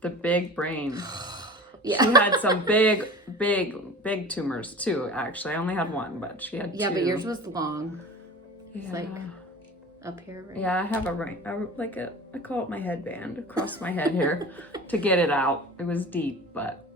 The big brain. Yeah. She had some big tumors too, actually. I only had one, but she had two. Yeah, but yours was long. Yeah. It's like up here, right? Yeah, I have I call it my headband across my head here to get it out. It was deep, but.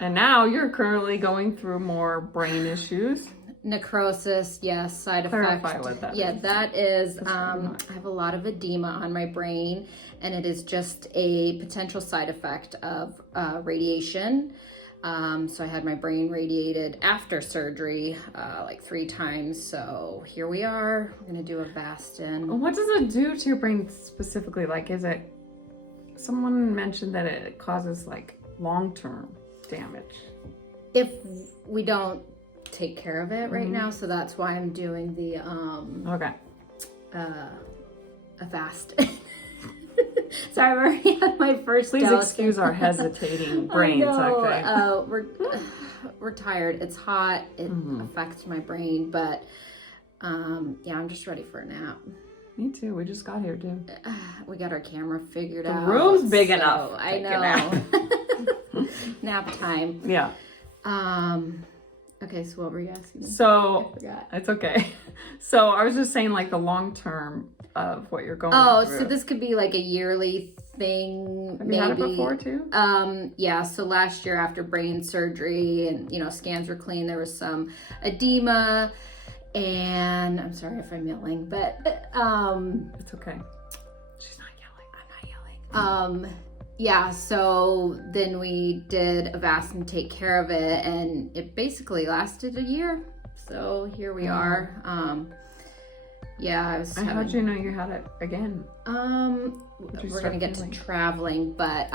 And now you're currently going through more brain issues. Necrosis, yes, side effects. Clarify what that yeah, is. that is, I have a lot of edema on my brain, and it is just a potential side effect of radiation. So I had my brain radiated after surgery, like 3 times. So here we are. We're gonna do Avastin. What does it do to your brain specifically? Like, someone mentioned that it causes like long-term damage. If we don't take care of it right now, so that's why I'm doing the Avastin. So I already had my first. Please excuse our hesitating brains. Okay. We're tired. It's hot. It affects my brain, but yeah, I'm just ready for a nap. Me too. We just got here too. We got our camera figured The out. room's big enough. I know. Nap time. Yeah. Okay, so what were you asking me? So I forgot. it's okay. So I was just saying, like, the long term of what you're going through. So this could be like a yearly thing. Have you had it before too? Yeah, so last year after brain surgery and, scans were clean, there was some edema, and I'm sorry if I'm yelling, but It's okay. She's not yelling. I'm not yelling. Yeah, so then we did Avastin, take care of it, and it basically lasted a year. So here we are. Yeah, how'd you know you had it again? We're gonna get to traveling, but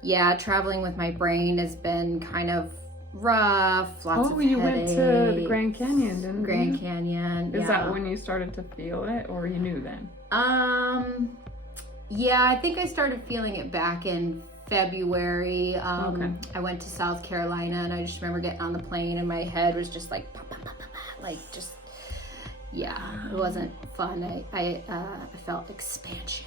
yeah, traveling with my brain has been kind of rough. Lots of you headaches. went to the Grand Canyon, didn't you? Grand Canyon. Is that when you started to feel it, or you knew then? Yeah, I think I started feeling it back in February. I went to South Carolina, and I just remember getting on the plane, and my head was just like, pop, pop, pop, pop, pop, like just, yeah, it wasn't fun. I felt expansion.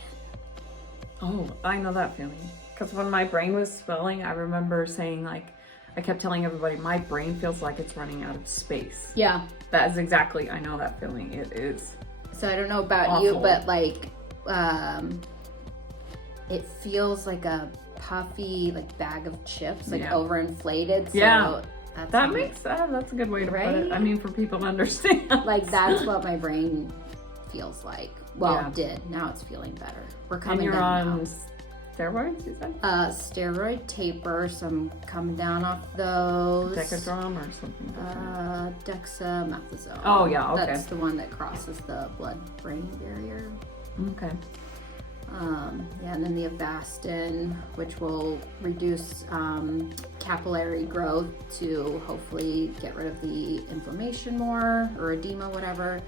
Oh, I know that feeling. Because when my brain was swelling, I remember saying, like, I kept telling everybody, my brain feels like it's running out of space. Yeah. That is exactly, I know that feeling. It is. So I don't know about you, but like, it feels like a puffy, like, bag of chips, like overinflated. So yeah. that's a good way to put it. I mean, for people to understand. Like, that's what my brain feels like. Well, it did. Now it's feeling better. We're coming down. And you're on steroids, you said? Steroid taper, so I'm coming down off those. Decadron or something? Dexamethasone. Oh, yeah, okay. That's the one that crosses the blood-brain barrier. Okay. Yeah, and then the Avastin, which will reduce capillary growth to hopefully get rid of the inflammation more, or edema, whatever.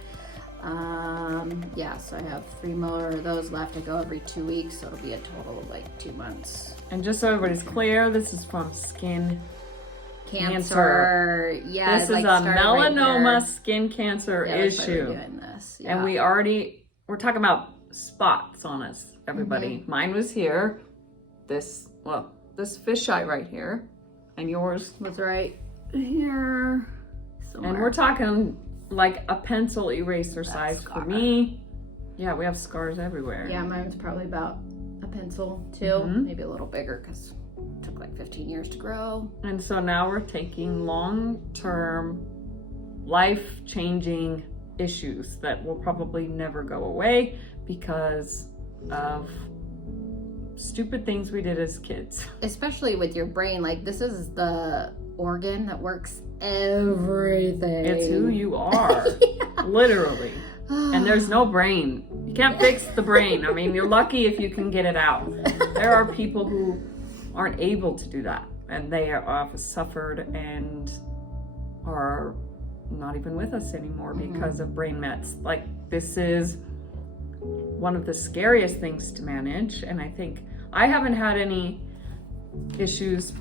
Yeah, so I have 3 more of those left. I go every 2 weeks, so it'll be a total of like 2 months. And just so everybody's clear, this is from skin cancer. Yeah, this is a melanoma skin cancer issue. We're doing this. Yeah. And we're talking about spots on us, everybody. Mine was here. This fisheye right here, and yours was right here. somewhere. And we're talking like a pencil eraser size for me. Yeah, we have scars everywhere. Yeah, mine's probably about a pencil too, maybe a little bigger because it took like 15 years to grow. And so now we're taking long-term, life-changing issues that will probably never go away because of stupid things we did as kids. Especially with your brain, like this is the organ that works everything. It's who you are, literally. And there's no brain. You can't fix the brain. I mean, you're lucky if you can get it out. There are people who aren't able to do that, and they have suffered and are not even with us anymore because of brain mets. Like, this is one of the scariest things to manage, and I think I haven't had any issues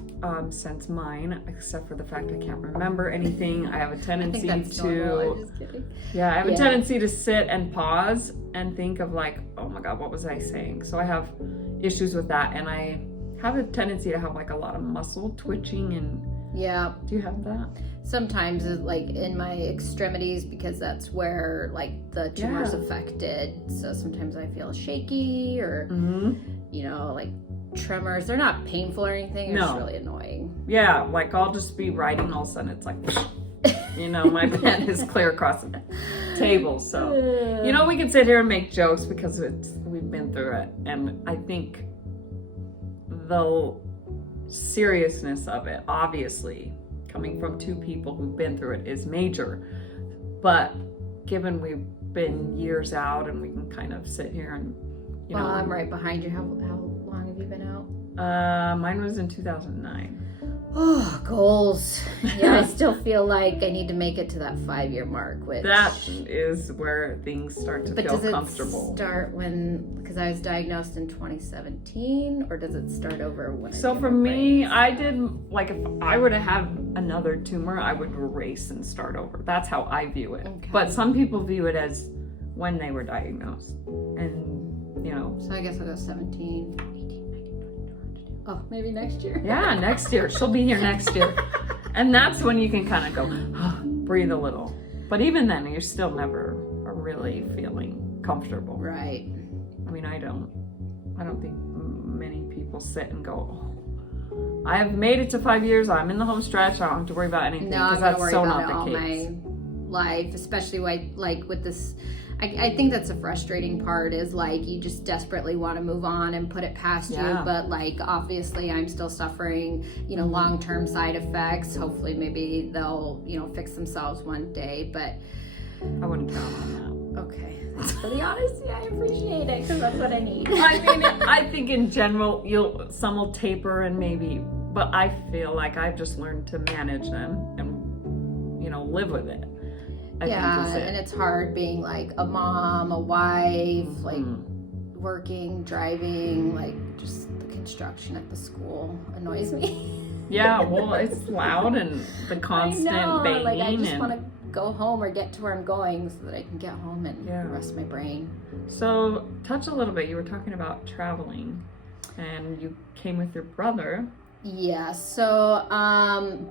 since mine, except for the fact I can't remember anything. I have a tendency I think that's normal. I'm just kidding. Yeah, I have a tendency to sit and pause and think of like, oh my God, what was I saying? So I have issues with that, and I have a tendency to have like a lot of muscle twitching. And yeah, do you have that? Sometimes it's like in my extremities, because that's where like the tumor's affected. So sometimes I feel shaky or you know, like tremors. They're not painful or anything. It's just really annoying. Yeah, like I'll just be writing, all of a sudden it's like, you know, my pen is clear across the table. So, you know, we can sit here and make jokes because we've been through it. And I think the seriousness of it, obviously, coming from two people who've been through it, is major. But given we've been years out and we can kind of sit here and, you know. I'm right behind you. How long have you been out? Mine was in 2009. Oh, goals. Yeah, I still feel like I need to make it to that 5-year mark, which... That is where things start to feel comfortable. But does it start when... Because I was diagnosed in 2017, or does it start over when... So for me, I did... Like, if I were to have another tumor, I would erase and start over. That's how I view it. Okay. But some people view it as when they were diagnosed. And, you know... So I guess I'll go 17, 18, 19, 20. Oh, maybe next year? Yeah, next year. She'll be here next year. And that's when you can kind of go, breathe a little. But even then, you're still never really feeling comfortable. Right. I mean, I don't think many people sit and go, oh, I have made it to 5 years. I'm in the home stretch. I don't have to worry about anything. No, I'm that's worry so about not it the all case. My life, especially like with this. I think that's the frustrating part, is like you just desperately want to move on and put it past you, but like obviously I'm still suffering, you know, long-term side effects. Hopefully maybe they'll, you know, fix themselves one day, but I wouldn't count on that. Okay, thanks for the honesty. I appreciate it, because that's what I need. I mean, I think in general some will taper and maybe, but I feel like I've just learned to manage them and, you know, live with it. And it's hard being like a mom, a wife, like working, driving, like just the construction at the school annoys me. Yeah, well, it's loud and the constant banging. Like I just want to go home or get to where I'm going so that I can get home and rest my brain. So touch a little bit. You were talking about traveling, and you came with your brother. Yeah, so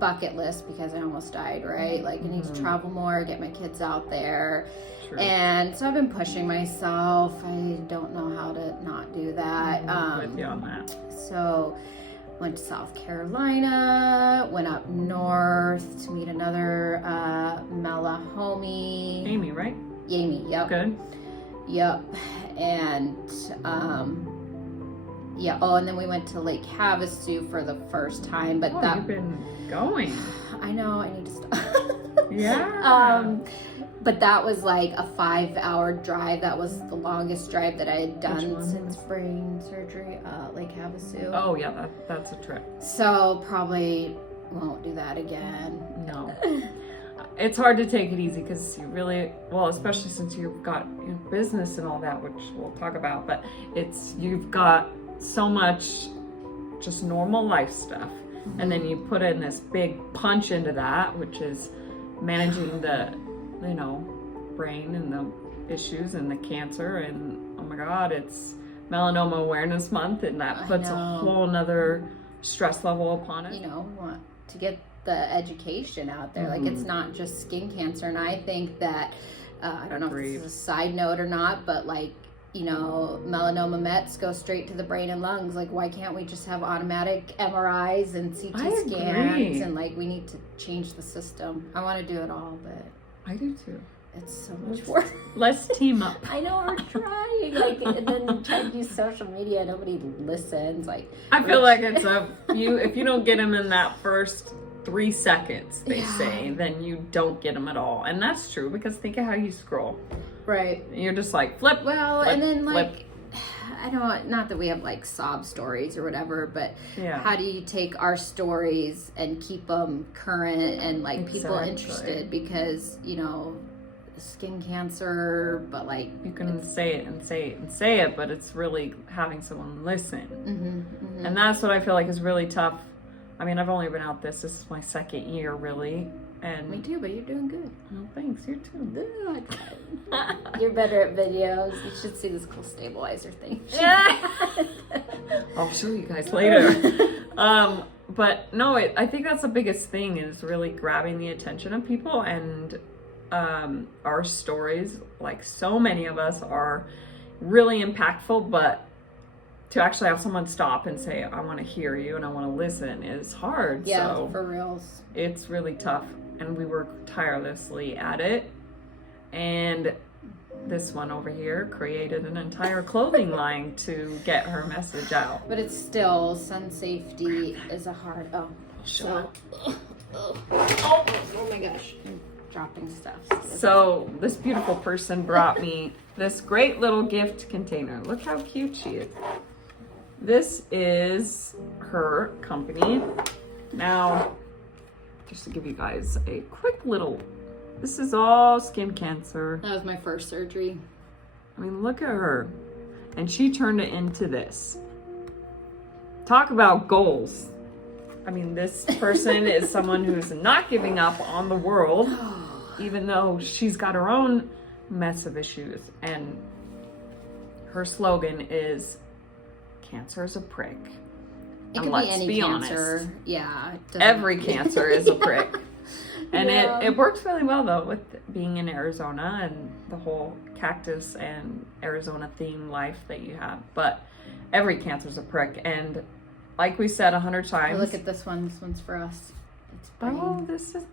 bucket list, because I almost died, right? Like I need to travel more, get my kids out there. True. And so I've been pushing myself. I don't know how to not do that. With you on that. So went to South Carolina, went up north to meet another Melahomie. Amy, right? Amy, yep. Good. Yep. And yeah. Oh, and then we went to Lake Havasu for the first time, but you've been going. I know. I need to stop. Yeah. But that was like a 5-hour drive. That was the longest drive that I had done since brain surgery. Lake Havasu. Oh yeah, that's a trip. So probably won't do that again. No. It's hard to take it easy because you really, well, especially since you've got your business and all that, which we'll talk about, but you've got so much just normal life stuff, and then you put in this big punch into that, which is managing the, you know, brain and the issues and the cancer, and oh my God, it's Melanoma Awareness Month, and that puts a whole nother stress level upon it. You know, we want to get the education out there. Like it's not just skin cancer, and I think that I don't know if this is a side note or not, but like, you know, melanoma mets go straight to the brain and lungs. Like, why can't we just have automatic MRIs and CT scans? And like, we need to change the system. I want to do it all, but I do too. It's so much work. Let's team up. I know, we're trying. Like, and then try to use social media. Nobody listens. Like, I feel like it's if you don't get them in that first 3 seconds, they say, then you don't get them at all. And that's true, because think of how you scroll. Right. You're just like, flip. Well, flip, and then flip. like, I don't, not that we have like sob stories or whatever, but how do you take our stories and keep them current and like people interested? Because, you know, skin cancer, but like you can say it and say it and say it, but it's really having someone listen. And that's what I feel like is really tough. I mean, I've only been out this is my second year really. And Me too, but you're doing good. oh, thanks, you too. Good. You're better at videos. You should see this cool stabilizer thing. I'll show you guys later. But no, I think that's the biggest thing is really grabbing the attention of people, and our stories, like so many of us, are really impactful, but to actually have someone stop and say, I want to hear you and I want to listen is hard. Yeah, so for reals. it's really tough, and we work tirelessly at it. And this one over here created an entire clothing line to get her message out. But it's still, sun safety is a hard, Sure. oh my gosh, I'm dropping stuff. So this beautiful person brought me this great little gift container. Look how cute she is. This is her company. Now, just to give you guys a quick little, this is all skin cancer. That was my first surgery. I mean, look at her. And she turned it into this. Talk about goals. I mean, this person is someone who's not giving up on the world, even though she's got her own mess of issues. And her slogan is, cancer is a prick. It And could let's be any be cancer. honest. Yeah. it doesn't- Every cancer is a prick. And Yeah. it works really well though with being in Arizona and the whole cactus and Arizona theme life that you have. But every cancer's a prick, and like we said 100 times. Look at this one. This one's for us. It's brain. Oh, this is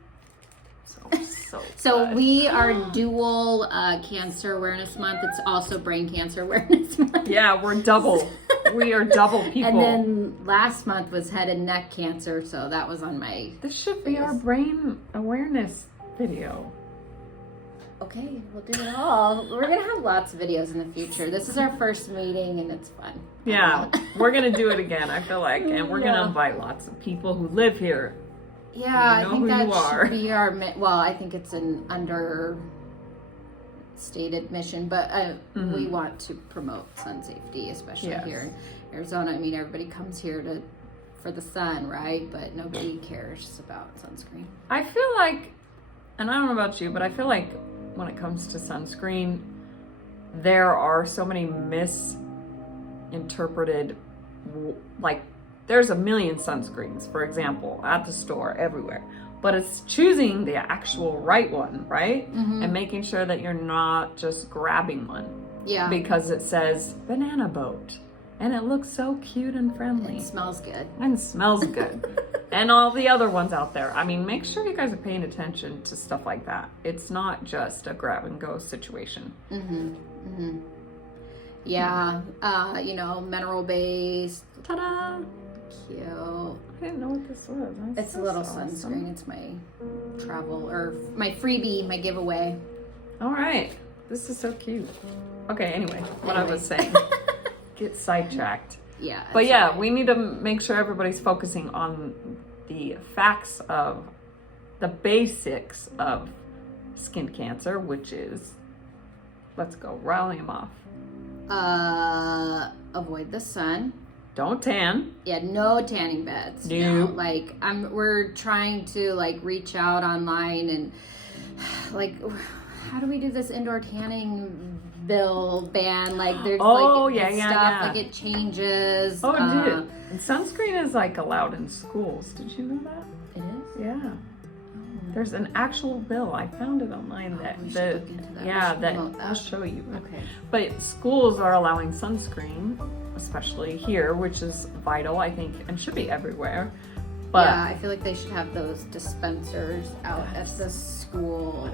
so So good. we are dual Cancer Awareness Month. It's also Brain Cancer Awareness Month. Yeah, we're double. We are double people. And then last month was head and neck cancer, so that was on my... This should be our brain awareness video. Okay, we'll do it all. We're going to have lots of videos in the future. This is our first meeting, and it's fun. Yeah, we're gonna do it again, I feel like. And we're gonna Yeah. invite lots of people who live here. Yeah, You know I think who that you are. should be our... Well, I think it's an understated mission, but we want to promote sun safety, especially Yes. here in Arizona. I mean, everybody comes here for the sun, right? But nobody cares about sunscreen. I feel like, and I don't know about you, but I feel like when it comes to sunscreen, there are so many misinterpreted, like there's a million sunscreens, for example, at the store, everywhere. But it's choosing the actual right one, right? And making sure that you're not just grabbing one. Yeah. Because it says banana boat. And it looks so cute and friendly. It smells good. And smells good. And all the other ones out there. I mean, make sure you guys are paying attention to stuff like that. It's not just a grab and go situation. Yeah. Mineral based. Ta-da! Cute. I didn't know what this was. It's a little sunscreen. It's my travel or my freebie, my giveaway. All right. This is so cute. Okay, anyway, what I was saying. Get sidetracked. Yeah. But yeah, we need to make sure everybody's focusing on the facts of the basics of skin cancer, which is, let's go, rally them off. Avoid the sun. Don't tan. Yeah, no tanning beds. Nope. No, like we're trying to reach out online and how do we do this indoor tanning bill ban? There's stuff yeah. it changes. Oh, it did. And sunscreen is allowed in schools. Did you know that? It is? Yeah. There's an actual bill. I found it online We should look into that. We yeah, should that promote I'll show you. Okay. But schools are allowing sunscreen, especially here, which is vital, I think, and should be everywhere. But yeah, I feel like they should have those dispensers out at the school.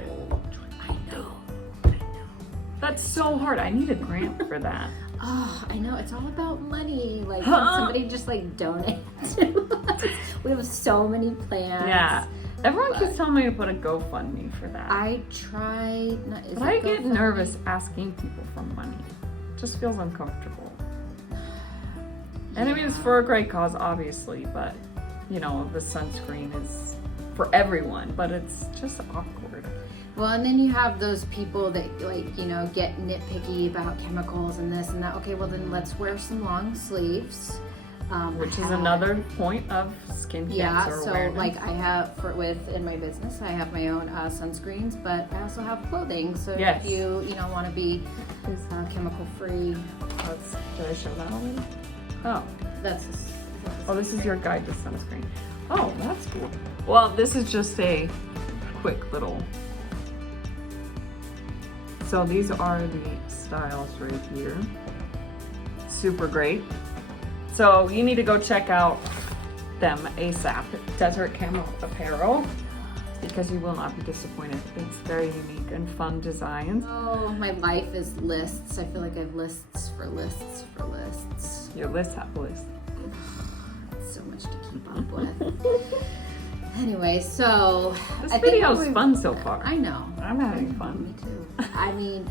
I know. That's so hard. I need a grant for that. Oh, I know. It's all about money. Can somebody just donate to us? We have so many plans. Yeah. Everyone keeps telling me to put a GoFundMe for that. I tried. But I get nervous asking people for money. It just feels uncomfortable. And I mean, it's for a great cause, obviously, but the sunscreen is for everyone, but it's just awkward. Well, and then you have those people that get nitpicky about chemicals and this and that. Okay, well then let's wear some long sleeves. Which is another point of skin cancer so awareness. like I have in my business, I have my own sunscreens, but I also have clothing. So Yes. if you want to be chemical free, Did I show that already? Oh. that's Oh, this is your guide to sunscreen. Oh, that's cool. Well, this is just a quick little. So these are the styles right here. Super great. So you need to go check out them ASAP. Desert Cameo Apparel, because you will not be disappointed. It's very unique and fun designs. Oh, my life is lists. I feel like I have lists for lists for lists. Your lists have lists. So much to keep up with. Anyway, so This I think video's fun so far. I know. I'm having fun. Me too. I mean,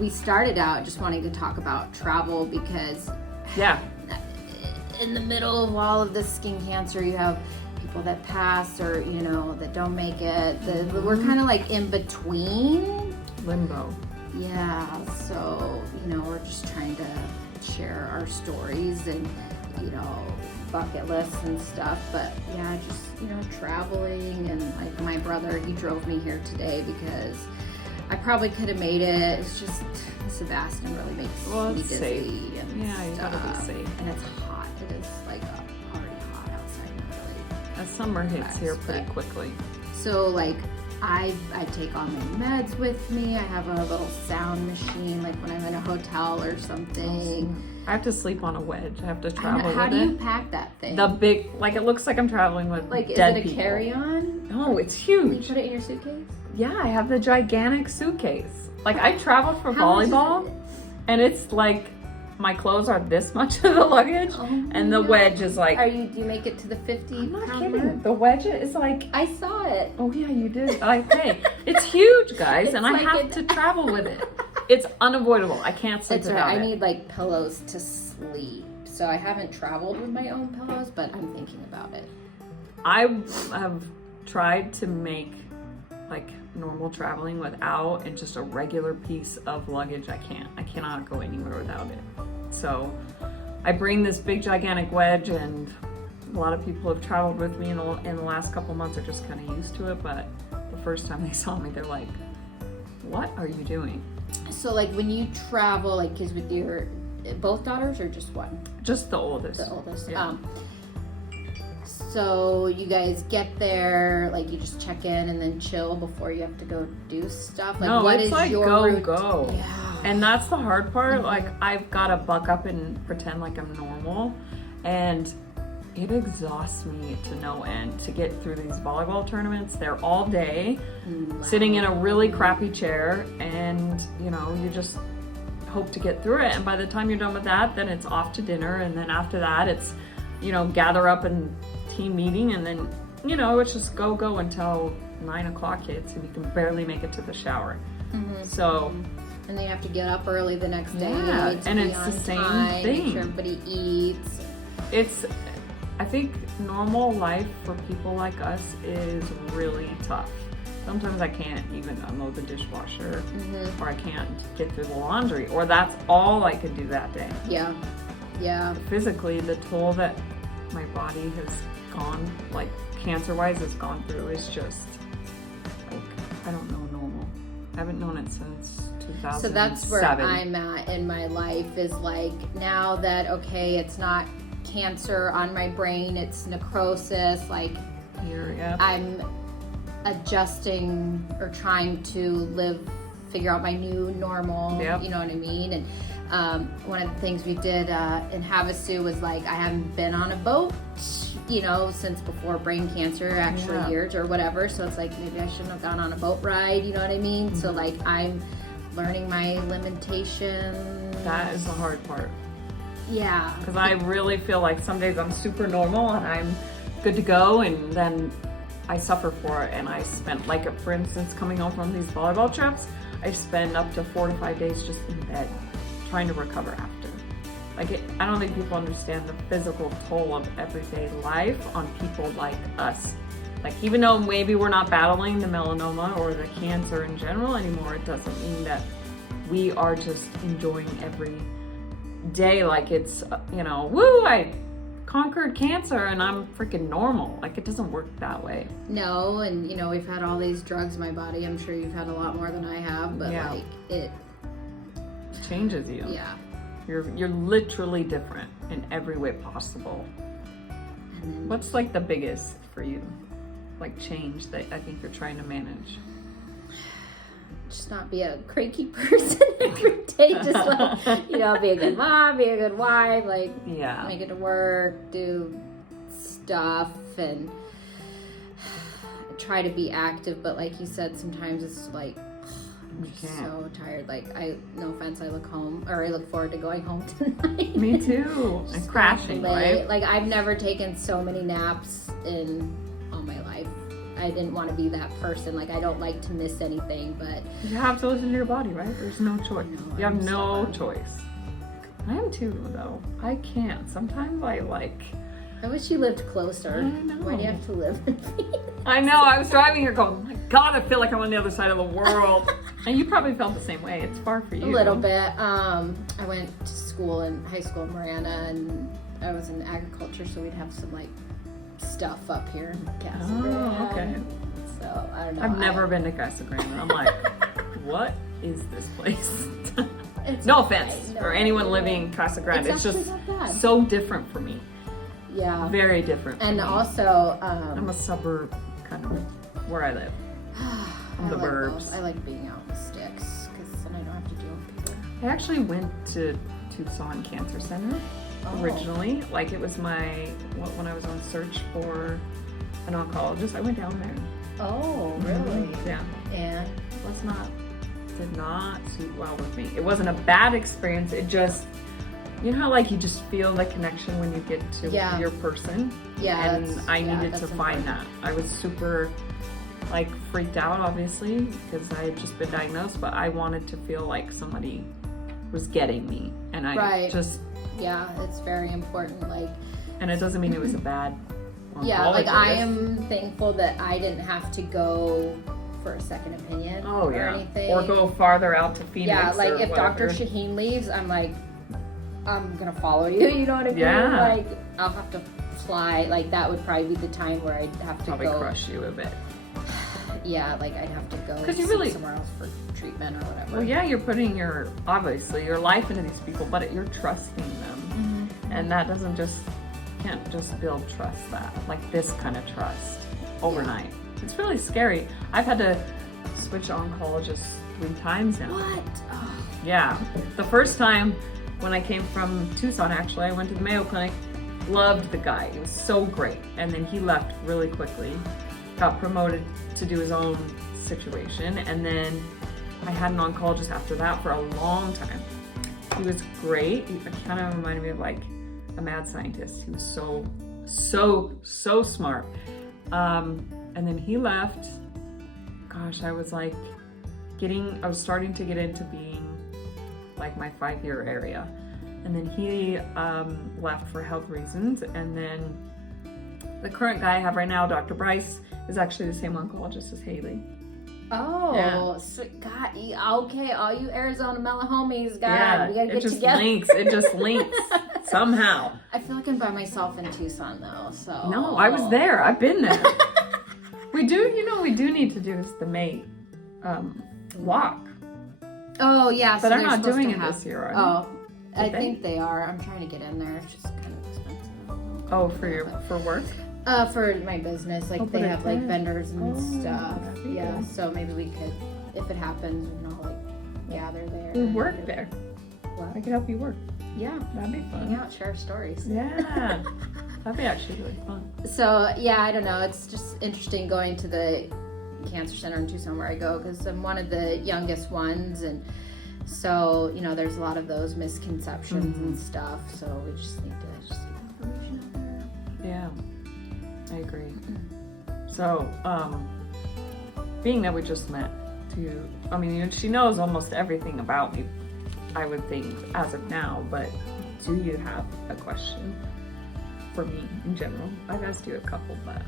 we started out just wanting to talk about travel because Yeah. in the middle of all of this skin cancer, you have people that pass or that don't make it. We're kind of like in between. Limbo. Yeah. So we're just trying to share our stories and bucket lists and stuff, but yeah, just traveling. And like my brother, he drove me here today because I probably could have made it. It's just Sebastian really makes me dizzy safe. and Yeah, you gotta be safe. and it's hot. It is like already hot outside. Not really. As summer hits here pretty But- quickly. So like I take all my meds with me. I have a little sound machine, like when I'm in a hotel or something. I have to sleep on a wedge. I have to travel How with do you it. pack that thing? The big, like it looks like I'm traveling with like, is dead it a people. carry-on? No, it's You huge. put it in your suitcase? Yeah, I have the gigantic suitcase. Like I traveled for How much is volleyball, it? and it's like my clothes are this much of the luggage, Oh and my the God. wedge is like. Do you make it to the 50 I'm not pound kidding. mark? The wedge is like. I saw it. Oh yeah, you did. Hey, it's huge, guys, It's and I like have to travel with it. It's unavoidable. I can't sleep It's without right. I it. need like pillows to sleep. So I haven't traveled with my own pillows, but I'm thinking about it. I have tried to make like normal traveling without and just a regular piece of luggage. I cannot go anywhere without it. So I bring this big gigantic wedge, and a lot of people have traveled with me in the last couple months are just kind of used to it. But the first time they saw me, they're like, "What are you doing?" So like when you travel, like kids with your both daughters or just one? Just the oldest. The oldest. Yeah. So you guys get there, like you just check in and then chill before you have to go do stuff. Like No, what it's is like your go. Yeah. And that's the hard part. Like I've got to buck up and pretend like I'm normal, and it exhausts me to no end to get through these volleyball tournaments. They're all day, sitting in a really crappy chair, and you just hope to get through it. And by the time you're done with that, then it's off to dinner, and then after that, it's gather up and team meeting, and then it's just go until 9 o'clock hits, and you can barely make it to the shower. So. And then you have to get up early the next day. Yeah, You need to and be it's on the same time, thing. Make sure everybody eats. I think normal life for people like us is really tough. Sometimes I can't even unload the dishwasher, or I can't get through the laundry, or that's all I could do that day. Yeah. Physically, the toll that my body has gone, like cancer-wise, has gone through is just, like, I don't know normal. I haven't known it since 2007. So that's where I'm at in my life, is like now that, okay, it's not cancer on my brain, it's necrosis, like I'm adjusting or trying to figure out my new normal. Yep. You know what I mean? And one of the things we did in Havasu was like, I haven't been on a boat, since before brain cancer, actually years or whatever. So it's like, maybe I shouldn't have gone on a boat ride, you know what I mean? So like I'm learning my limitations. That is the hard part. Yeah. Because I really feel like some days I'm super normal and I'm good to go, and then I suffer for it. And I spent, like, for instance, coming home from these volleyball trips, I spend up to 4 to 5 days just in bed trying to recover after. Like, I don't think people understand the physical toll of everyday life on people like us. Like, even though maybe we're not battling the melanoma or the cancer in general anymore, it doesn't mean that we are just enjoying every day like it's, you know, woo, I conquered cancer and I'm freaking normal. Like, it doesn't work that way. No, and you know, we've had all these drugs in my body. I'm sure you've had a lot more than I have, but Yeah. like it changes you. Yeah. You're literally different in every way possible. And then What's like the biggest for you, like change that I think you're trying to manage? just not be a cranky person every day. Just like, you know, be a good mom, be a good wife, like Yeah. make it to work, do stuff, and try to be active. But like you said, sometimes it's like I'm You just can't. so tired. Like no offense, I look forward to going home tonight. Me too. And Just crashing, late. right? Like I've never taken so many naps in all my life. I didn't want to be that person. Like I don't like to miss anything, but You have to listen to your body, right? There's no choice. No, You have I'm no stubborn. choice. I am too, though. I can't. Sometimes I like. I wish you lived closer. I know. Why do you have to live in Phoenix? I know. I was driving here going, my God, I feel like I'm on the other side of the world. And you probably felt the same way. It's far for you. A little bit. I went to school in high school in Marana, and I was in agriculture, so we'd have some like stuff up here in Casa Grande. Oh, okay. So I don't know. I've never been to Casa Grande. I'm like, what is this place? It's No okay. offense No, for anyone yeah. living in Casa Grande. It's actually just not bad. so different for me. Yeah. Very different. And for me. also, I'm a suburb kind of where I live. I the like burbs. both. I like being out in the sticks because then I don't have to deal with people. I actually went to Tucson Cancer Center Oh. originally. Like it was when I was on search for an oncologist. I went down there. Oh, really? Yeah. And Did not suit well with me. It wasn't a bad experience. It just, you know how like you just feel the connection when you get to Yeah. your person? yeah, And that's- I yeah, needed to that's find important. that. I was super like freaked out obviously because I had just been diagnosed, but I wanted to feel like somebody was getting me. And I Right. just, Yeah, it's very important. Like, and it doesn't mean it was a bad yeah, like I oncologist. am thankful that I didn't have to go for a second opinion Oh or yeah. anything. Or go farther out to Phoenix. Yeah, like or if whatever. Dr. Shaheen leaves, I'm like, I'm gonna follow you. You know what I mean? Yeah. Like I'll have to fly. Like that would probably be the time where I'd have to probably go. crush you a bit. Yeah, like I'd have to go 'Cause you seek really- somewhere else for treatment or whatever. Well, yeah, you're putting your life into these people, but you're trusting them, and that doesn't just can't just build trust like this kind of trust overnight. It's really scary. I've had to switch oncologists 3 times now. What? Oh, Yeah, the first time when I came from Tucson, actually, I went to the Mayo Clinic. Loved the guy; he was so great, and then he left really quickly. Got promoted to do his own situation, and then I had an oncologist after that for a long time. He was great. He kind of reminded me of like a mad scientist. He was so smart. And then he left. Gosh, I was starting to get into being like my 5-year area. And then he left for health reasons. And then the current guy I have right now, Dr. Bryce, is actually the same oncologist as Haley. oh, Yeah. so, God, okay, all you Arizona Melahomies, God, Yeah, we gotta it get just together. links. It just links somehow. I feel like I'm by myself in Tucson though, so. No, I was there. I've been there. we do need to do is the May walk. Oh yeah, But so I'm they're not supposed doing to it have- this year, are Oh, I Did they? think they are. I'm trying to get in there. It's just kind of expensive. Oh, for work? For my business, like Oh, they but have it's like there. vendors and Oh, stuff. that'd be Yeah, good. so maybe we could, if it happens, you know, like gather there. We work there. What? I could help you work. Yeah, That'd be hang fun. out, share stories. Yeah. That'd be actually really fun. So yeah, I don't know. It's just interesting going to the cancer center in Tucson where I go because I'm one of the youngest ones, and so you know there's a lot of those misconceptions and stuff. So we just need to just get information out there. Yeah. I agree. So, being that we just met, she knows almost everything about me, I would think, as of now, but do you have a question for me in general? I've asked you a couple, but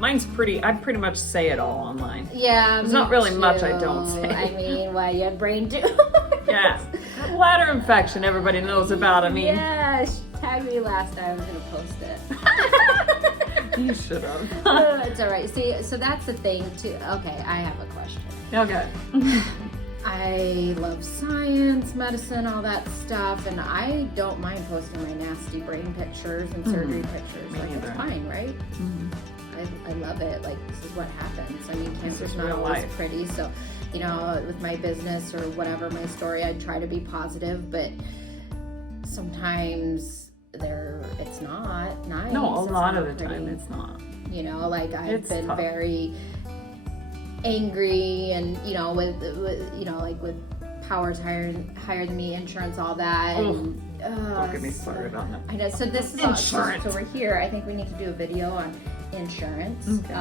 mine's I pretty much say it all online. Yeah, There's me not really much I too. don't say. I mean, why you have brain too? Yeah. bladder infection everybody knows about. I mean, yeah, tag me last time. I was gonna post it. you should have. It's all right. See, so that's the thing too. Okay, I have a question. Okay. I love science, medicine, all that stuff, and I don't mind posting my nasty brain pictures and surgery pictures. Me like, neither. it's fine, right? I love it. Like, this is what happens. I mean, cancer's not real always life. pretty, so, you know, with my business or whatever, my story, I try to be positive, but sometimes it's not nice. No, a It's lot not of the time pretty. it's not. You know, like, I've It's been tough. very angry, and you know, with you know, like with Powers hired me, insurance, all that. And, Don't get me started on that. I know. So this is Insurance. So we're here. I think we need to do a video on insurance, Okay.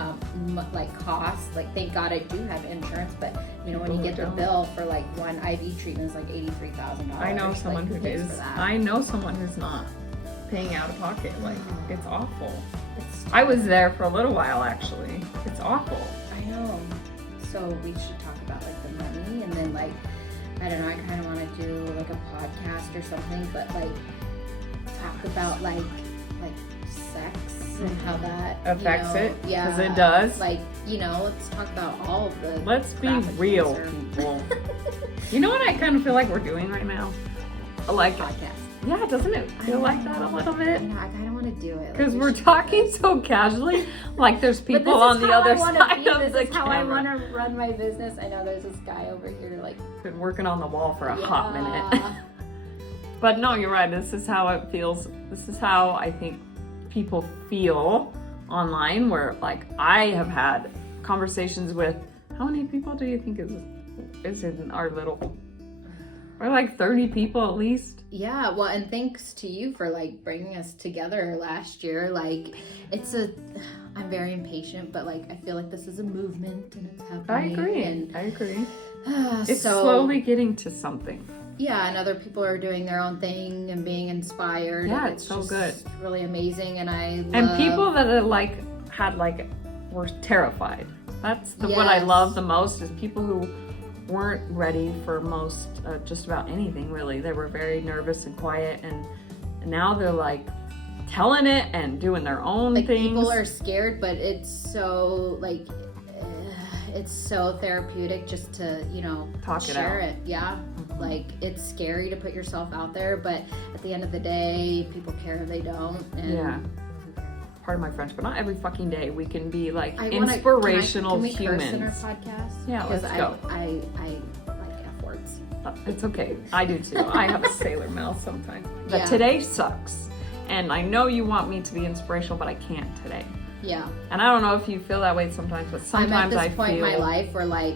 like costs. Like, thank God I do have insurance, but you know, when you People get the don't. bill for like one IV treatment is like $83,000. I know someone who who pays is. for that? I know someone who's not paying out of pocket. Like, it's awful. It's, I was there for a little while, actually. It's awful. I know. So we should talk about like the money, and then like, I don't know, I kind of want to do like a podcast or something, but like talk about like sex and how that Affects it? Yeah, 'Cause it does. Like, you know, let's talk about all of the. Let's be crap and real, cancer. people. You know what I kind of feel like we're doing right now? Like, Podcast. yeah, doesn't it feel like that a little bit? You know, I kind of want to do it. Like, Because we we're should do talking this. so casually, like there's But people this on is the how other I wanna side be. of This the is how I camera. want to run my business. I know there's this guy over here, like, Been working on the wall for a hot minute. yeah. But no, you're right. This is how it feels. This is how I think people feel online, where like I have had conversations with, how many people do you think is in our little, we're like 30 people at least. Yeah, well, and thanks to you for like bringing us together last year. Like, I'm very impatient, but like I feel like this is a movement and it's happening. I agree. And I agree. It's so, slowly getting to something. yeah, and other people are doing their own thing and being inspired. Yeah, and it's so just good. really amazing, and I love. And people that are were terrified. That's what I Yes. love the most, is people who weren't ready for most, just about anything really. They were very nervous and quiet, and now they're like telling it and doing their own like things. people are scared, but it's so like it's so therapeutic just to, you know, Talk it share out. it. Yeah. Like, it's scary to put yourself out there, but at the end of the day, people care, they don't. And Yeah. Pardon my French, but not every fucking day we can be like I wanna, inspirational can we humans. curse in our podcast? Yeah, because let's go. I like F words. It's okay. I do too. I have a sailor mouth sometimes. But Yeah. today sucks. And I know you want me to be inspirational, but I can't today. Yeah. And I don't know if you feel that way sometimes, but sometimes I'm at this I point feel in my life where like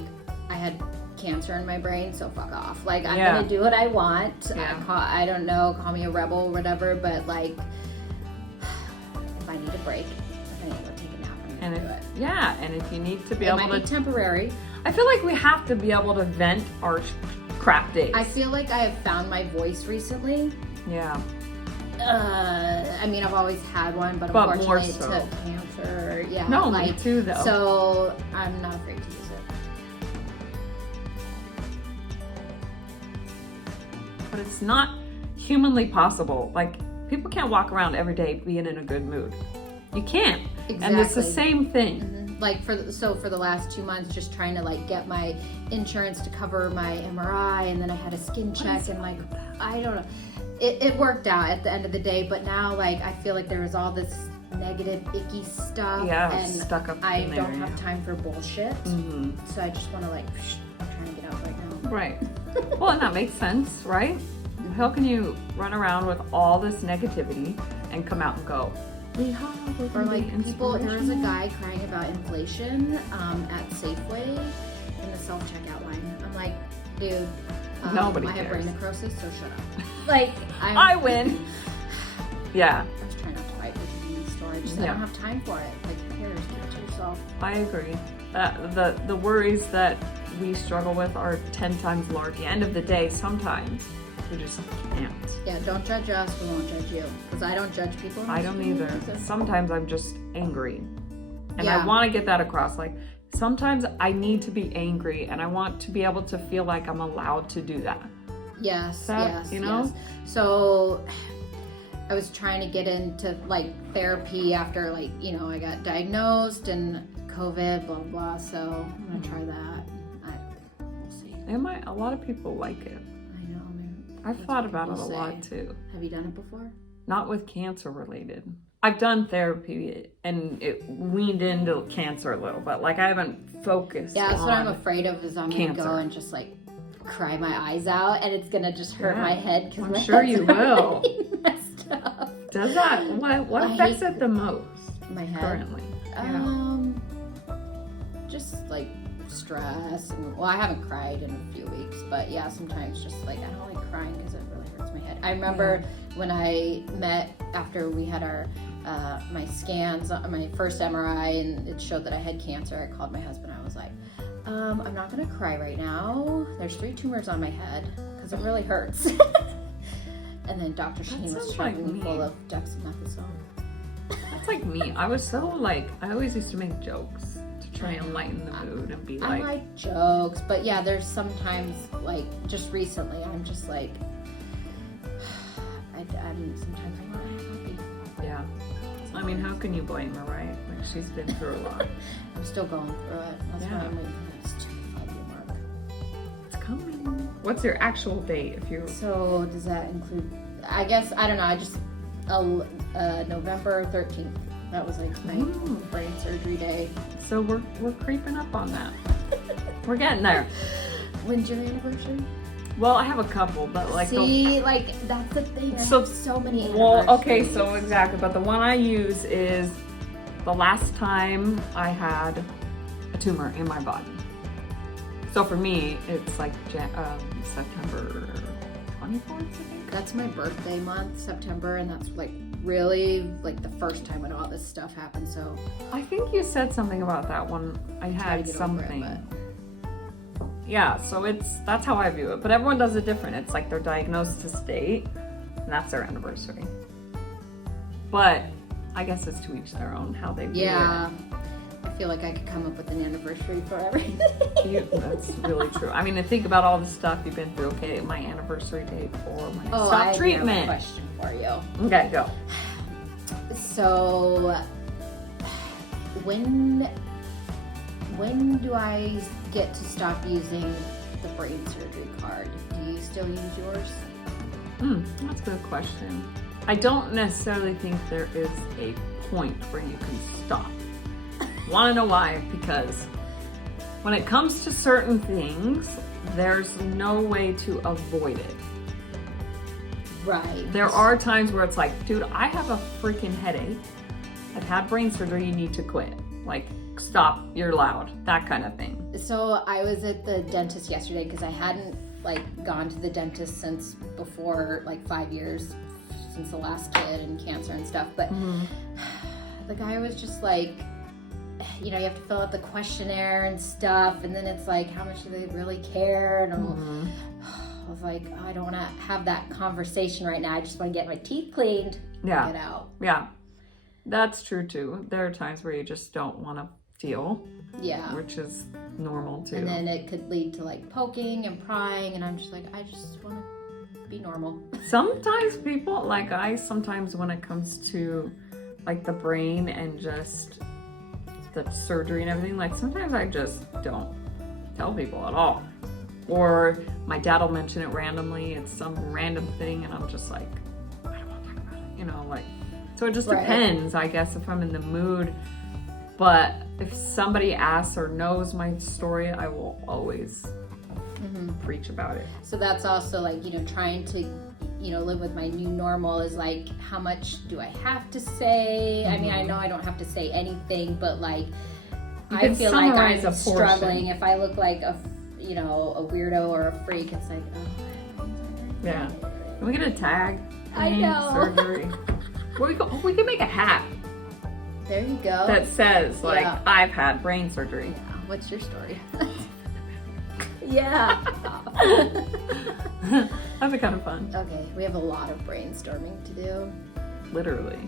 I had cancer in my brain, so fuck off. Like, I'm Yeah. gonna do what I want. Yeah. I don't know, call me a rebel or whatever, but like, if I need a break, if I need to go take a nap, I'm And gonna if, do it. yeah, and if you need to be It able might to, be temporary. I feel like we have to be able to vent our crap days. I feel like I have found my voice recently. Yeah. I mean, I've always had one, but But more unfortunately so. it took cancer. Yeah. No, like, me too, though. So I'm not afraid to use it. But it's not humanly possible. Like, people can't walk around every day being in a good mood. You can't. And it's the Exactly. same thing. Mhm. Like for the last 2 months, just trying to like get my insurance to cover my MRI, and then I had a skin check, and like I don't know, it worked out at the end of the day. But now like I feel like there was all this negative, icky stuff, Yeah, and stuck up I in there, don't have yeah. time for bullshit. Mm-hmm. So I just want to like, I'm trying to get out right now. Right. Well, and that makes sense, right? How can you run around with all this negativity and come out and go, Or like people, there was a guy crying about inflation at Safeway in the self-checkout line. I'm like, dude, Nobody I have cares. brain necrosis, so shut up. Like, I win. Yeah, I was trying not to fight with you in the store. I just I Yeah. don't have time for it. Like, who cares? Give it to yourself. I agree. The worries that we struggle with are 10 times larger. At the end of the day, sometimes we just can't. Yeah, don't judge us. We won't judge you. Because I don't judge people. I don't either. Sometimes I'm just angry. And Yeah. I want to get that across. Like, sometimes I need to be angry, and I want to be able to feel like I'm allowed to do that. Yes, that, yes, you know? yes. So I was trying to get into like therapy after like, you know, I got diagnosed and COVID, blah, blah. So I'm going to try that. We'll see. A lot of people like it. I know, man. I've That's thought what about it a people lot say. too. Have you done it before? Not with cancer related. I've done therapy and it weaned into cancer a little, but like I haven't focused. Yeah, that's what I'm on afraid of is I'm going to cancer. go and just like cry my eyes out and it's going to just hurt my head because I'm sure you will. messed up. Does that? What I affects hate it the most My head. currently? Just like stress and I haven't cried in a few weeks, but yeah, sometimes just like I don't like crying because it really hurts my head. I remember when I met after we had our my scans, my first MRI, and it showed that I had cancer. I called my husband. I was like, I'm not gonna cry right now. There's 3 tumors on my head because it really hurts. And then Dr. Shane was shoving me full of dexamethasone. That's like me. I was so like, I always used to make jokes to try and lighten the mood and be I like, like jokes, but yeah, there's sometimes like just recently I'm just like, I'm sometimes I'm not happy. yeah. I mean, how can you blame her, right? Like she's been through a lot. I'm still going through it. That's why I'm waiting for this 2-5-year mark. It's coming. What's your actual date if you? So does that include? I guess I don't know. I just November 13th. That was like my brain surgery day. So we're creeping up on that. We're getting there. When's your anniversary? Well, I have a couple, but like like that's the thing. I have so many anniversaries. Well, okay, so exactly, but the one I use is the last time I had a tumor in my body. So for me, it's like September 24th, I think. That's my birthday month, September, and that's like really like the first time when all this stuff happened. So I think you said something about that one. I had something. Yeah, so that's how I view it. But everyone does it different. It's like they're diagnosed to state, and that's their anniversary. But I guess it's to each their own how they view it. Yeah, I feel like I could come up with an anniversary for everything. That's really true. I mean, to think about all the stuff you've been through. Okay, my anniversary date for when I stopped treatment. I have a question for you. Okay, go. So, when do I get to stop using the brain surgery card? Do you still use yours? That's a good question. I don't necessarily think there is a point where you can stop. Want to know why? Because when it comes to certain things, there's no way to avoid it. Right. There are times where it's like, dude, I have a freaking headache. I've had brain surgery, you need to quit. Like, stop, you're loud, that kind of thing. So I was at the dentist yesterday because I hadn't like gone to the dentist since before like 5 years since the last kid and cancer and stuff. But the guy was just like, you know, you have to fill out the questionnaire and stuff, and then it's like, how much do they really care? And I was like, oh, I don't want to have that conversation right now. I just want to get my teeth cleaned and get out. Yeah, that's true too. There are times where you just don't want to feel. Yeah. Which is normal too. And then it could lead to like poking and prying, and I'm just like, I just want to be normal. Sometimes people, like sometimes when it comes to like the brain and just the surgery and everything, like sometimes I just don't tell people at all. Or my dad will mention it randomly, it's some random thing, and I'm just like, I don't want to talk about it, you know, like, so it just depends, I guess, if I'm in the mood. But if somebody asks or knows my story, I will always preach about it. So that's also like, you know, trying to, you know, live with my new normal is like, how much do I have to say? I mean, I know I don't have to say anything, but like, I feel like I'm struggling. If I look like a, you know, a weirdo or a freak, it's like, oh. Yeah. Can we get a tag? I know. Surgery. We can make a hat. There you go. That says, like, I've had brain surgery. Yeah. What's your story? Yeah. That'd be kind of fun. Okay, we have a lot of brainstorming to do. Literally.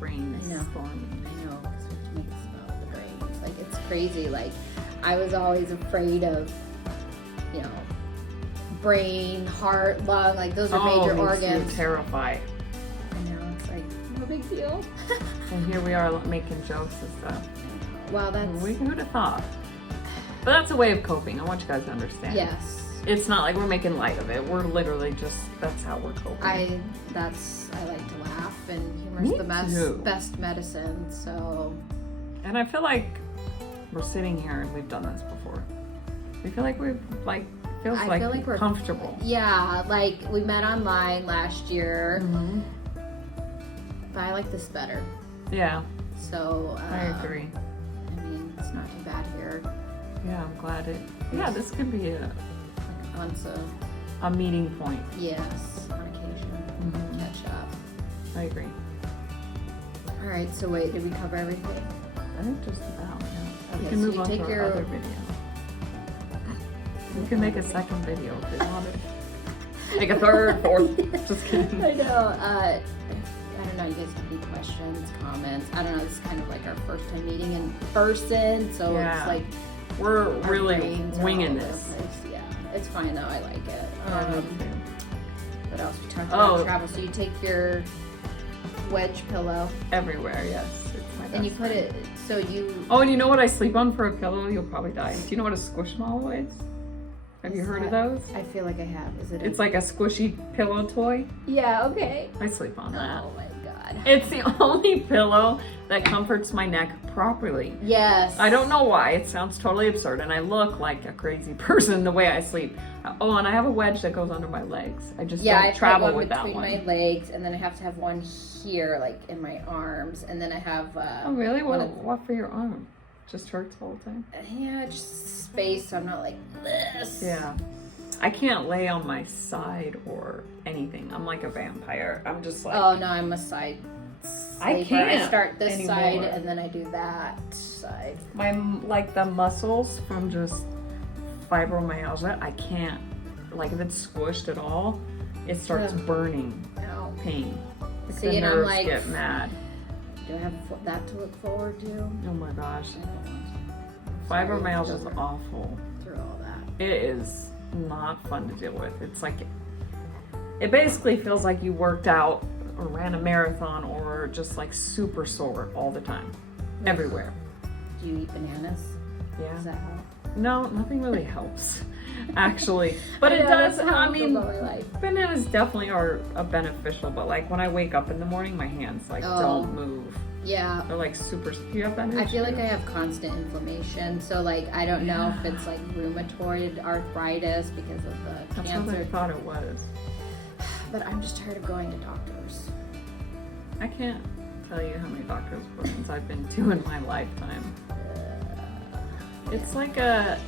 Brainstorming. I know, because we have to make this about the brains. Like, it's crazy. Like, I was always afraid of, you know, brain, heart, lung, like those are major organs. Makes you terrified. I know, it's like, no big deal. And here we are making jokes and stuff. Well, Who'd have thought? But that's a way of coping. I want you guys to understand. Yes. It's not like we're making light of it. We're literally just, that's how we're coping. I like to laugh, and humor's the best medicine, so. And I feel like we're sitting here and we've done this before. We feel like we're comfortable. Yeah, like we met online last year, but I like this better. Yeah. So. I agree. I mean, it's not too bad here. Yeah, I'm glad yeah, this could be once a meeting point. Yes, on occasion. Catch up. I agree. All right, so wait, did we cover everything? I think just about, yeah. Okay, We can so move you on take to our other video. We can make a second video if you want it. Like a third, fourth. Just kidding. I know. I don't know, you guys have any questions, comments? I don't know, this is kind of like our first time meeting in person, so it's like we're really winging this. Yeah, it's fine though, I like it. What else? We talked about travel. So you take your wedge pillow everywhere, yes. It's my best and you put it, so you... Oh, and you know what I sleep on for a pillow? You'll probably die. Do you know what a squishmallow is? Have you heard of those? I feel like I have. Is it? It's like a squishy pillow toy. Yeah, okay. I sleep on that. Oh my God. It's the only pillow that comforts my neck properly. Yes. I don't know why. It sounds totally absurd, and I look like a crazy person the way I sleep. Oh, and I have a wedge that goes under my legs. I just don't travel with that one. Yeah, I put one between my legs, and then I have to have one here, like in my arms, and then I have. Oh really? What for your arm? Just hurts all the time? Yeah, just space. So I'm not like this. Yeah. I can't lay on my side or anything. I'm like a vampire. I'm just like... Oh, no, I'm a side sleeper. I can't I start this anymore. side, and then I do that side. Like the muscles from just fibromyalgia, I can't. Like if it's squished at all, it starts burning. Ow. Pain. See, the and I'm nerves like... get mad. Do I have that to look forward to? Oh my gosh. Fibromyalgia is awful. Through all that. It is not fun to deal with. It's like, it basically feels like you worked out or ran a marathon or just like super sore all the time. Everywhere. Do you eat bananas? Yeah. Does that help? No, nothing really helps, actually. But it does, I mean, bananas definitely are beneficial, but like when I wake up in the morning, my hands like don't move. Yeah. They're like super, do you have that? I feel like I have constant inflammation, so like I don't know if it's like rheumatoid arthritis because of the cancer. That's what I thought it was. But I'm just tired of going to doctors. I can't tell you how many doctor's appointments I've been to in my lifetime. It's like a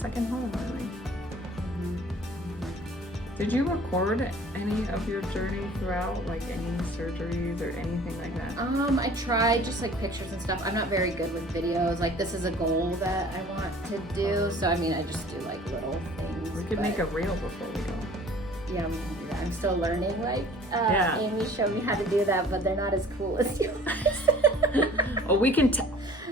second home, really. Did you record any of your journey throughout, like any surgeries or anything like that? I tried just like pictures and stuff. I'm not very good with videos. Like this is a goal that I want to do. So I mean, I just do like little things. We could make a reel before we go. Yeah, I'm gonna do that. I'm still learning. Like Amy showed me how to do that, but they're not as cool as yours. Oh,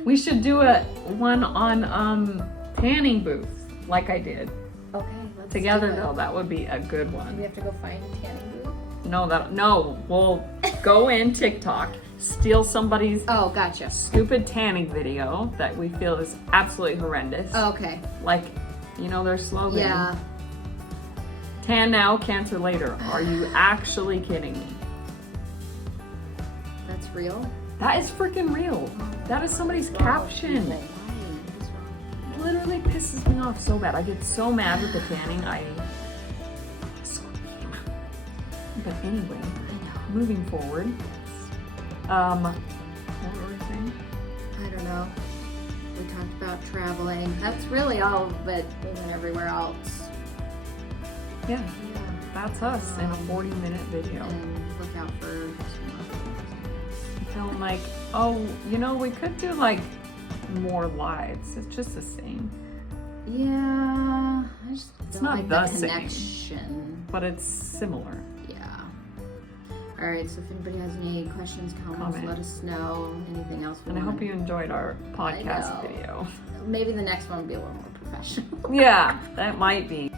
we should do one on tanning booths, like I did. Okay, let's together do it. Though, that would be a good one. Do we have to go find a tanning booth? No, we'll go in TikTok, steal somebody's stupid tanning video that we feel is absolutely horrendous. Oh, okay. Like, you know their slogan? Yeah. Tan now, cancer later. Are you actually kidding me? That's real? That is freaking real. That is somebody's caption. It literally pisses me off so bad. I get so mad with the tanning. But anyway, moving forward. What were we saying? I don't know. We talked about traveling. That's really all, but we went everywhere else. Yeah. That's us in a 40-minute video. And look out for some more videos. I'm feeling like, oh, you know, we could do like more lives. It's just the same. Yeah. I just it's don't not like the connection. Same, but it's similar. Yeah. All right, so if anybody has any questions, comments, let us know. Anything else? And I hope you enjoyed our podcast video. Maybe the next one will be a little more professional. Yeah, that might be.